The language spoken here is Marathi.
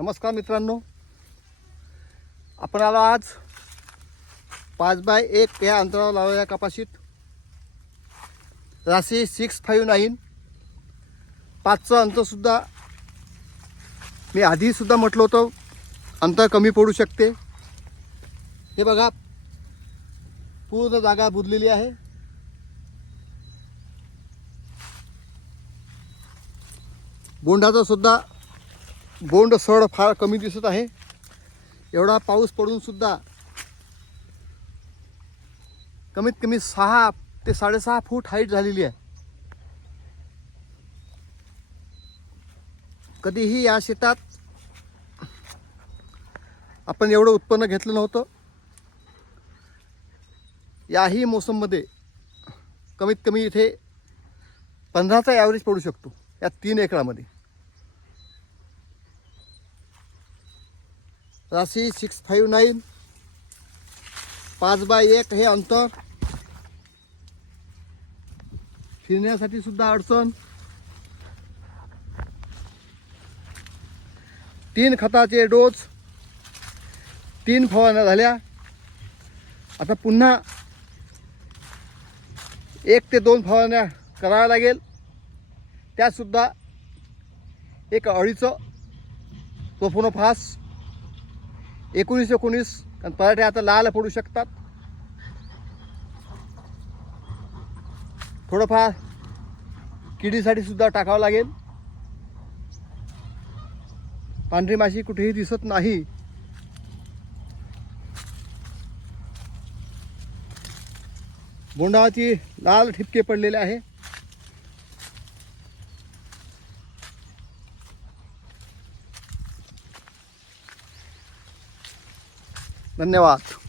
नमस्कार मित्रांनो. आपण आलो आज पाच बाय एक या अंतरावर लावलेल्या कपाशीत राशी सिक्स फाईव्ह नाईन पाचचं अंतरसुद्धा मी आधीसुद्धा म्हटलं होतं अंतर कमी पडू शकते. हे बघा पूर्ण जागा बुजलेली आहे. बोंडाचं सुद्धा बोंड सड फार कमी दिसत आहे. एवढा पाऊस पडून सुद्धा कमीत कमी सहा ते साडेसहा फूट हाईट झालेली आहे. कधीही या शेतात आपण एवढं उत्पन्न घेतलं नव्हतं. याही मोसममध्ये कमीत कमी इथे पंधराचा ॲव्हरेज पडू शकतो या तीन एकरामध्ये. राशी सिक्स फाईव्ह नाईन पाच बाय एक हे अंतर. फिरण्यासाठी सुद्धा अडचण. तीन खताचे डोस तीन फवारण्या झाल्या. आता पुन्हा एक ते दोन फवारण्या कराव्या लागेल. त्यातसुद्धा एक अळीचं फास एकोणीस एकोणीस. कारण पराठे आता लाल पडू शकतात. थोडंफार किडीसाठी सुद्धा टाकावं लागेल. पांढरी माशी कुठेही दिसत नाही. बोंडाची लाल ठिपके पडलेले आहे. धन्यवाद.